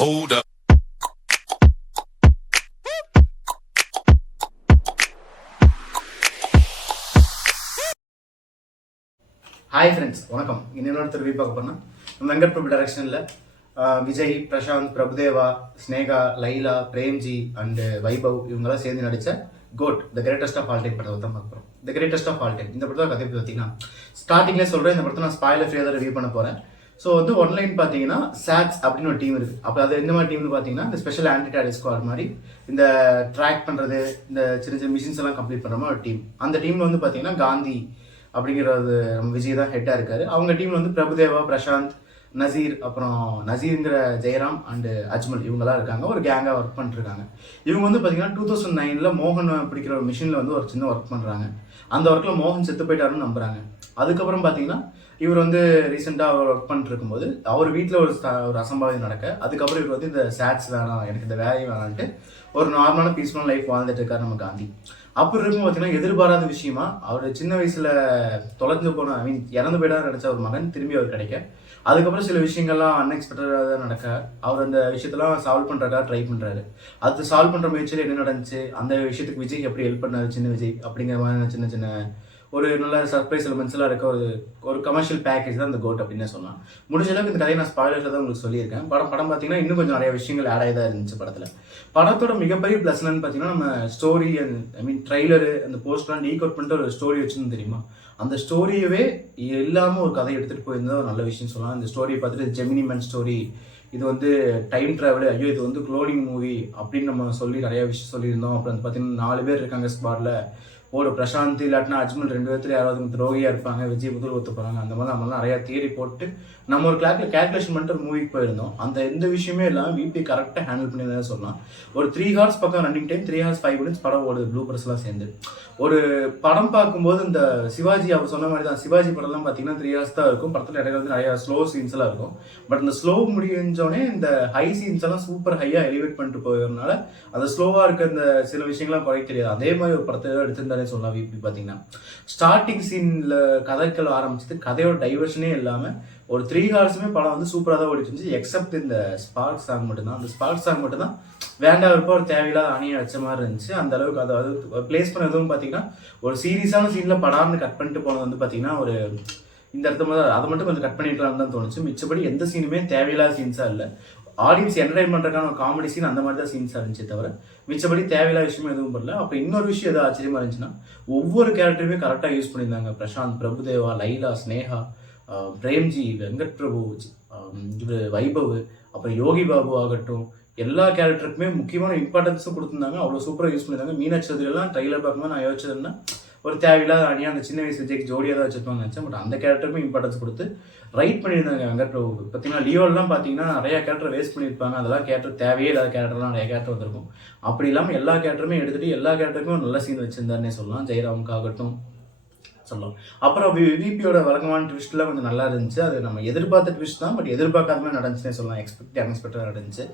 Hold up. Hi friends, வணக்கம். இன்னொரு review பார்க்க போனால் வெங்கட் பிரபு டைரக்ஷனில் விஜய், பிரசாந்த், பிரபுதேவா, ஸ்னேகா, லைலா, பிரேம்ஜி அண்டு வைபவ் இவங்கெல்லாம் சேர்ந்து நடித்த GOAT the greatest of all time படத்தை தான் பார்க்க போகிறோம். The greatest of all time இந்த படத்தை கதை பார்த்தீங்கன்னா ஸ்டார்டிங்லேயே சொல்கிறேன். இந்த படத்தை நான் ஸ்பாயிலர் ஃப்ரீயாக தான் ரிவ்யூ பண்ண போகிறேன். ஸோ வந்து ஒன்லைன் பார்த்தீங்கன்னா சாக்ஸ் அப்படின்னு ஒரு டீம் இருக்குது. அப்போ அது எந்த மாதிரி டீம்னு பார்த்தீங்கன்னா இந்த ஸ்பெஷல் ஆன்டி டெரரிஸ்ட் ஸ்குவாட் மாதிரி இந்த ட்ராக் பண்ணுறது, இந்த சின்ன சின்ன மிஷின்ஸ் எல்லாம் கம்ப்ளீட் பண்ணுற மாதிரி ஒரு டீம். அந்த டீமில் வந்து பார்த்தீங்கன்னா காந்தி அப்படிங்கிறது நம்ம விஜய் தான் ஹெட்டாக இருக்காரு. அவங்க டீமில் வந்து பிரபுதேவா, பிரசாந்த், நசீர், அப்புறம் நசீருங்கிற ஜெயராம் அண்டு அஜ்மல் இவங்கெல்லாம் இருக்காங்க. ஒரு கேங்காக ஒர்க் பண்ணிட்டுருக்காங்க. இவங்க வந்து பார்த்தீங்கன்னா 2009 மோகன் பிடிக்கிற ஒரு மிஷினில் வந்து ஒரு சின்ன ஒர்க் பண்ணுறாங்க. அந்த ஒர்க்கில் மோகன் செத்து போயிட்டாருன்னு நம்புறாங்க. அதுக்கப்புறம் பார்த்தீங்கன்னா இவர் வந்து ரீசெண்டாக அவர் ஒர்க் பண்ணிட்டு இருக்கும்போது அவர் வீட்டில் ஒரு அசம்பாவிதம் நடக்க, அதுக்கப்புறம் இவர் வந்து இந்த சேட்ஸ் வேணாம், எனக்கு இந்த வேலையும் வேணான்ட்டு ஒரு நார்மலான பீஸ்ஃபுல்லான லைஃப் வாழ்ந்துட்டு இருக்காரு நம்ம காந்தி. அப்படி இருக்கும் பார்த்தீங்கன்னா எதிர்பாராத விஷயமா அவர் சின்ன வயசுல தொலைஞ்சு போன, இறந்து போயிட்டா நினைச்ச ஒரு மகன் திரும்பி அவர் கிடைக்க, அதுக்கப்புறம் சில விஷயங்கள்லாம் அன்எக்ஸ்பெக்டடாக நடக்க அவர் அந்த விஷயத்தெல்லாம் சால்வ் பண்ணுறதுக்காக ட்ரை பண்ணுறாரு. அது சால்வ் பண்ணுற முயற்சியில் என்ன நடந்துச்சு, அந்த விஷயத்துக்கு விஜய் எப்படி ஹெல்ப் பண்ணாரு, சின்ன விஜய் அப்படிங்கிற மாதிரி சின்ன சின்ன ஒரு நல்ல சர்ப்ரைஸ் எலிமெண்ட்ஸ்லாம் இருக்க ஒரு கமர்ஷியல் பேக்கேஜ் தான் இந்த கோட் அப்படின்னு சொல்லலாம். முடிஞ்ச அளவுக்கு இந்த கதையை நான் ஸ்பாயிலர்ஸில் தான் உங்களுக்கு சொல்லியிருக்கேன். படம் பார்த்தீங்கன்னா இன்னும் கொஞ்சம் நிறைய விஷயங்கள் ஆட் ஆகி தான் இருந்துச்சு படத்தில். படத்தோட மிகப்பெரிய ப்ளஸ் என்னன்னு பார்த்தீங்கன்னா நம்ம ஸ்டோரி ட்ரைலரு, அந்த போஸ்ட்லாம் டீக் அவுட் பண்ணிட்டு ஒரு ஸ்டோரி வச்சுன்னு தெரியுமா, அந்த ஸ்டோரியவே இல்லாமல் ஒரு கதை எடுத்துகிட்டு போயிருந்தா ஒரு நல்ல விஷயம் சொல்லலாம். இந்த ஸ்டோரியை பார்த்துட்டு ஜெமினி மேன் ஸ்டோரி, இது வந்து டைம் ட்ராவலு, ஐயோ இது வந்து க்ளோனிங் மூவி அப்படின்னு நம்ம சொல்லி நிறைய விஷயம் சொல்லியிருந்தோம். அப்புறம் வந்து பார்த்தீங்கன்னா 4 பேர் இருக்காங்க ஸ்குவாடில். ஒரு பிரசாந்த் இல்லாட்டினா அஜ்மல் 2 பேர்த்துல யாராவது துரோகியாக இருப்பாங்க, விஜய் முதல் ஒத்து போகிறாங்க. அந்த மாதிரி நம்மளாம் நிறையா தியரி போட்டு நம்ம ஒரு கேல்குலேஷன் பண்ணிட்டு ஒரு மூவிக்கு போயிருந்தோம். அந்த எந்த விஷயமே இல்லாமல் விபி கரெக்டாக ஹேண்டில் பண்ணி சொல்லலாம். ஒரு 3 ஹார்ஸ் பக்கம் ரன்னிங் டைம், 3 ஹார்ஸ் 5 மினிட்ஸ் படம் ஓடுது ப்ளூபர்ஸ்லாம் சேர்ந்து. ஒரு படம் பார்க்கும்போது இந்த சிவாஜி அவர் சொன்ன மாதிரி தான், சிவாஜி படம்லாம் பார்த்தீங்கன்னா 3 ஹார்ஸ் தான் இருக்கும். படத்தில் இடையில வந்து நிறையா ஸ்லோ சீன்ஸ் எல்லாம் இருக்கும். பட் இந்த ஸ்லோ முடிஞ்சோடனே இந்த ஹை சீன்ஸ் எல்லாம் சூப்பர் ஹையாக எலிவேட் பண்ணிட்டு போகிறதுனால அந்த ஸ்லோவாக இருக்க இந்த சில விஷயங்கள்லாம் குறைக்க தெரியாது. அதே மாதிரி ஒரு படத்தை எடுத்திருந்தாலே சொல்லலாம். விபி பார்த்தீங்கன்னா ஸ்டார்டிங் சீனில் கதைக்கள் ஆரம்பிச்சது, கதையோட டைவர்ஷனே இல்லாமல் ஒரு 3 ஹார்ஸுமே படம் வந்து சூப்பராக தான் ஓடிட்டு இருந்துச்சு. எக்ஸப்ட் இந்த ஸ்பார்க் சாங் மட்டும்தான். அந்த ஸ்பார்க் சாங் மட்டும்தான் வேண்டாம் இருப்போ ஒரு தேவையில்லாத அணியை வச்ச மாதிரி இருந்துச்சு. அந்த அளவுக்கு அதாவது பிளேஸ் பண்ணதும் பார்த்தீங்கன்னா ஒரு சீரியஸான சீனில் படார்னு கட் பண்ணிட்டு போனது வந்து பார்த்தீங்கன்னா ஒரு இந்த இடத்துல மாதிரி அதை மட்டும் கொஞ்சம் கட் பண்ணிக்கலாம்னு தான் தோணுச்சு. மிச்சப்படி எந்த சீனுமே தேவையில்லாத சீன்ஸாக இல்லை. ஆடியன்ஸ் என்டர்டைன் பண்ணுறதுக்கான ஒரு காமெடி சீன் அந்த மாதிரி தான் சீன்ஸாக இருந்துச்சு தவிர மிச்சப்படி தேவையில்லாத விஷயமும் எதுவும் பண்ணல. அப்போ இன்னொரு விஷயம் எதாவது ஆச்சரியமா இருந்துச்சுன்னா ஒவ்வொரு கேரக்டருமே கரெக்டாக யூஸ் பண்ணியிருந்தாங்க. பிரசாந்த், பிரபுதேவா, லைலா, ஸ்னேகா, பிரேம்ஜி, வெங்கட் பிரபு, இவர் வைபவ், அப்புறம் யோகி பாபு ஆகட்டும், எல்லா கேரக்டருக்குமே முக்கியமான இம்பார்ட்டன்ஸும் கொடுத்துருந்தாங்க. அவ்வளோ சூப்பராக யூஸ் பண்ணியிருந்தாங்க. மீனாட்சி சதுரெல்லாம் ட்ரைலர் பார்க்கும்போது நான் யோசிச்சதுன்னா ஒரு தேவையில்லாத அணியாக அந்த சின்ன வயசு விஜய்க்கு ஜோடியாக தான் வச்சுருப்பாங்க நினச்சேன். பட் அந்த கேரக்டருக்கும் இம்பார்ட்டன்ஸ் கொடுத்து ரைட் பண்ணியிருந்தாங்க வெங்கட் பிரபு. பார்த்தீங்கன்னா லியோலாம் பார்த்தீங்கன்னா நிறையா கேரக்டர் வேஸ்ட் பண்ணியிருப்பாங்க. அதெல்லாம் கேரக்டர் தேவையே இல்லாத கேரக்டர்லாம் நிறைய கேரக்டர் வந்திருக்கும். அப்படி இல்லாமல் எல்லா கேரக்டருமே எடுத்துகிட்டு எல்லா கேரக்டருக்கும் நல்ல சீன் வச்சுருந்தாருன்னே சொல்லலாம். ஜெயராமுக்காகட்டும் சொல்லலாம். அப்புறம் விபியோட வழக்கமான ட்விஸ்ட்லாம் கொஞ்சம் நல்லா இருந்துச்சு. அது நம்ம எதிர்பார்த்த ட்விஸ்ட் தான், பட் எதிர்பார்க்காத மாதிரி நடந்துச்சுன்னே சொல்லலாம். அன்எக்ஸ்பெக்டடாக நடந்துச்சு.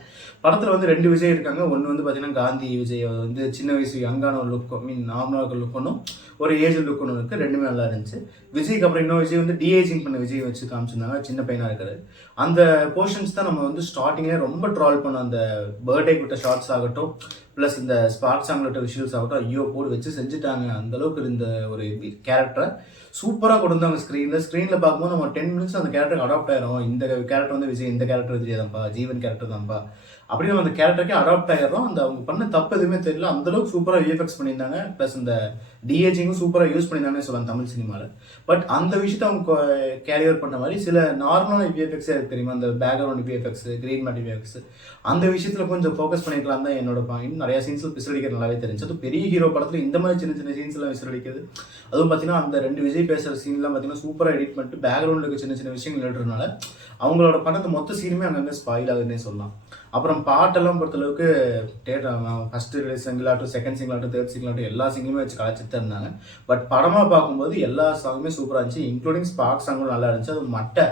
படத்தில் வந்து 2 விஜய் இருக்காங்க. ஒன்று வந்து பார்த்தீங்கன்னா காந்தி விஜய் வந்து சின்ன வயசு யங்கான ஒரு லுக், நார்மலாக லுக் ஒன்றும் ஒரு ஏஜ் லுக் ஒன்று இருக்குது. 2மே நல்லா இருந்துச்சு. விஜய்க்கு அப்புறம் இன்னொரு விஜய் வந்து டிஏஜிங் பண்ண விஜய் வச்சு காமிச்சிருந்தாங்க. சின்ன பையனாக இருக்காரு. அந்த போர்ஷன்ஸ் தான் நம்ம வந்து ஸ்டார்டிங்கே ரொம்ப ட்ரால் பண்ண அந்த பர்த்டே விட்ட ஷார்ட்ஸ் ஆகட்டும், ப்ளஸ் இந்த ஸ்பார்க் சாங்கிட்ட விஷுவல்ஸ் ஆகட்டும், ஐயோ போடு வச்சு செஞ்சுட்டாங்க. அந்தளவுக்கு இருந்த ஒரு கேரக்டரை சூப்பராக கொண்டு வந்தாங்க ஸ்க்ரீனில் பார்க்கும்போது நம்ம 10 மினிட்ஸ் அந்த கேரக்டருக்கு அடாப்ட் ஆயிரும். இந்த கேரக்டர் வந்து விஜய், இந்த கேரக்டர் விஜய் தான்ப்பா, ஜீவன் கேரக்டர் தான்ப்பா அப்படின்னு நம்ம அந்த கேரக்டருக்கே அடாப்ட் ஆகிடும். அந்த அவங்க பண்ண தப்பு எதுவுமே தெரியல. அந்தளவுக்கு சூப்பராக விஎஃப்எக்ஸ் பண்ணியிருந்தாங்க. ப்ளஸ் இந்த டிஏஜிங்கும் சூப்பராக யூஸ் பண்ணியிருந்தாங்கன்னு சொல்லலாம் தமிழ் சினிமாவில். பட் அந்த விஷயத்தை அவங்க கேரியர் பண்ண மாதிரி சில நார்மலான விஎஃப்எக்ஸே இருக்குது தெரியுமா, அந்த background VFX, green matte VFX, அந்த விஷயத்தில் கொஞ்சம் ஃபோக்கஸ் பண்ணிக்கலாம் தான் என்னோட பாயிண்ட். நிறையா சீன்ஸில் விசிலடிக்கிறது நல்லாவே தெரிஞ்சு. அது பெரிய ஹீரோ படத்தில் இந்த மாதிரி சின்ன சின்ன சீன்ஸ்லாம் விசிலடிக்கிறது, அதுவும் பார்த்தீங்கன்னா அந்த 2 விஜய் பேசுகிற சீன்லாம் பார்த்தீங்கன்னா சூப்பராக எடிட் பண்ணிட்டு பேக்ரவுண்டுக்கு சின்ன சின்ன விஷயங்கள் எழுதுறதுனால அவங்களோட படத்தை மொத்த சீனுமே அங்கங்கே ஸ்பாயில் ஆகுதுன்னே சொல்லலாம். அப்புறம் பாட்டெல்லாம் பொறுத்தளவுக்கு ஃபஸ்ட்டு ரிலீஸ் சிங்கிளாகட்டும், செகண்ட் சிங்கிளாகட்டும், தேர்ட் சிங்கிளாகட்டும் எல்லா சிங்கிலுமே வச்சு கலைச்சிட்டு தான் இருந்தாங்க. பட் படமாக பார்க்கும்போது எல்லா சாங்குமே சூப்பராக இருந்துச்சு. இன்க்ளூடிங் ஸ்பார்க் சாங்கும் நல்லா இருந்துச்சு. அது மட்டை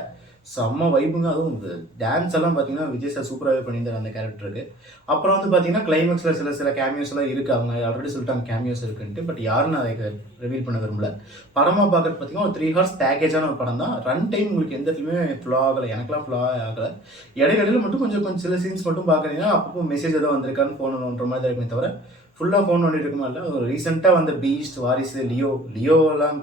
செம்ம வைப்புங்க. அதுவும் டான்ஸ் எல்லாம் பார்த்தீங்கன்னா, விஜய் சார் சூப்பராகவே பண்ணியிருந்தாரு அந்த கேரக்டருக்கு. அப்புறம் வந்து பார்த்தீங்கன்னா, கிளைமேக்ஸில் சில கேமியோஸ்லாம் இருக்கு. அவங்க ஆல்ரெடி சொல்லிட்டாங்க கேமியோஸ் இருக்குன்ட்டு. பட் யாரும் நான் அதை ரிவீல் பண்ண விரும்பல. படமா பார்க்கறது பார்த்தீங்கன்னா, ஒரு 3 ஹார்ஸ் பேக்கேஜான ஒரு படம் தான். ரன் டைம் உங்களுக்கு எந்த இடத்துலயுமே ஃப்ளோ ஆகல. எனக்கெல்லாம் ஃப்ளோ ஆகல. இடையில மட்டும் கொஞ்சம் சில சீன்ஸ் மட்டும் பார்க்குறீங்கன்னா, அப்பப்போ மெசேஜ் ஏதோ வந்திருக்கான்னு ஃபோன் நோண்டுற மாதிரி தான் இருக்குமே தவிர, ஃபுல்லாக ஃபோன் நோண்டிட்டு இருக்குமா இல்லை. ஒரு ரீசெண்டாக வந்த பீஸ்ட், வாரிசு, லியோலாம்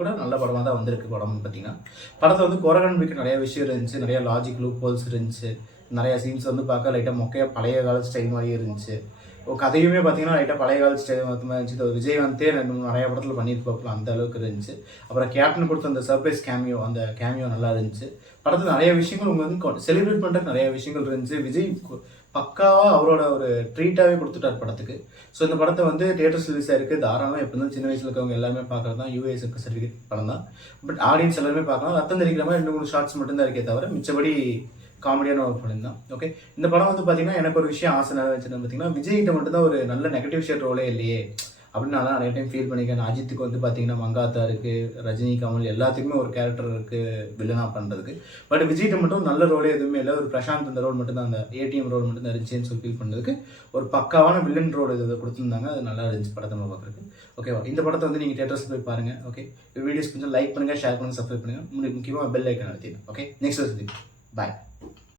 கூட நல்ல படமாக தான் வந்திருக்கு. படம் பார்த்தீங்கன்னா, படத்தை வந்து குறை காண்பிக்க நிறைய விஷயம் இருந்துச்சு. நிறைய லாஜிக் லூப் ஹோல்ஸ் இருந்துச்சு. நிறைய சீன்ஸ் வந்து பார்க்க லைட்டாக மொக்கையாக பழைய கால ஸ்டைல் மாதிரியே இருந்துச்சு. கதையுமே பார்த்தீங்கன்னா லைட்டாக பழைய கால ஸ்டைல் மாதிரி இருந்துச்சு. விஜய் வந்துட்டே நிறைய படத்தில் பண்ணியிருப்பாப்புல, அந்த அளவுக்கு இருந்துச்சு. அப்புறம் கேப்டன் கொடுத்த அந்த சர்ப்ரைஸ் கேமியோ, அந்த கேமியோ நல்லா இருந்துச்சு. படத்தில் நிறைய விஷயங்கள் உங்களுக்கு வந்து செலிப்ரேட் பண்ணுறதுக்கு நிறைய விஷயங்கள் இருந்துச்சு. விஜய் பக்காவாக அவரோட ஒரு ட்ரீட்டாகவே கொடுத்துட்டார் படத்துக்கு. ஸோ இந்த படத்தை வந்து தியேட்டர்ஸ் ரிலீஸ் ஆயிருக்கு. தாராளமாக எப்போ இருந்தாலும் சின்ன வயசில் இருக்கவங்க எல்லாருமே பார்க்குறது தான். யூஎஸ் சர்டிஃபிகேட் படம் தான். பட் ஆடியன்ஸ் எல்லாருமே பார்க்கலாம். ரத்தம் தெரிக்கிற மாதிரி 2-3 ஷார்ட்ஸ் மட்டும்தான் இருக்கே தவிர மிச்சபடி காமெடியான ஒரு படம் தான். ஓகே, இந்த படம் வந்து பார்த்தீங்கன்னா எனக்கு ஒரு விஷயம் ஆசை வச்சுன்னு பார்த்தீங்கன்னா, விஜய்கிட்ட மட்டும்தான் ஒரு நல்ல நெகட்டிவ் ஷேட் ரோலே இல்லையே அப்படின்னு நான் நிறைய டைம் ஃபீல் பண்ணியிருக்கேன். அஜித்துக்கு வந்து பார்த்தீங்கன்னா மங்காத்தா இருக்குது, ரஜினி, கமல் எல்லாத்துக்குமே ஒரு கேரக்டர் இருக்குது வில்லனாக பண்ணுறதுக்கு. பட் விஜய்கிட்ட மட்டும் நல்ல ரோலே எதுவுமே இல்லை. ஒரு பிரசாந்த் அந்த ரோல் மட்டும் தான், அந்த ஏடிஎம் ரோல் மட்டும் தான் இருந்துச்சுன்னு சொல்லி ஃபீல் பண்ணுறதுக்கு ஒரு பக்காவான வில்லன் ரோல் இது கொடுத்துருந்தாங்க. அது நல்லா இருந்துச்சு படத்தை நம்ம பார்க்குறதுக்கு. ஓகேவா, இந்த படத்தை வந்து நீங்கள் தியேட்டர்ஸ் போய் பாருங்கள். ஓகே, வீடியோஸ் கொஞ்சம் லைக் பண்ணுங்கள், ஷேர் பண்ணுங்கள், சப்ஸ்கிரைப் பண்ணுங்கள். முக்கியமாக பெல் ஐக்கன் அழுத்திடுங்க. ஓகே, நெக்ஸ்ட் வருது. பாய்.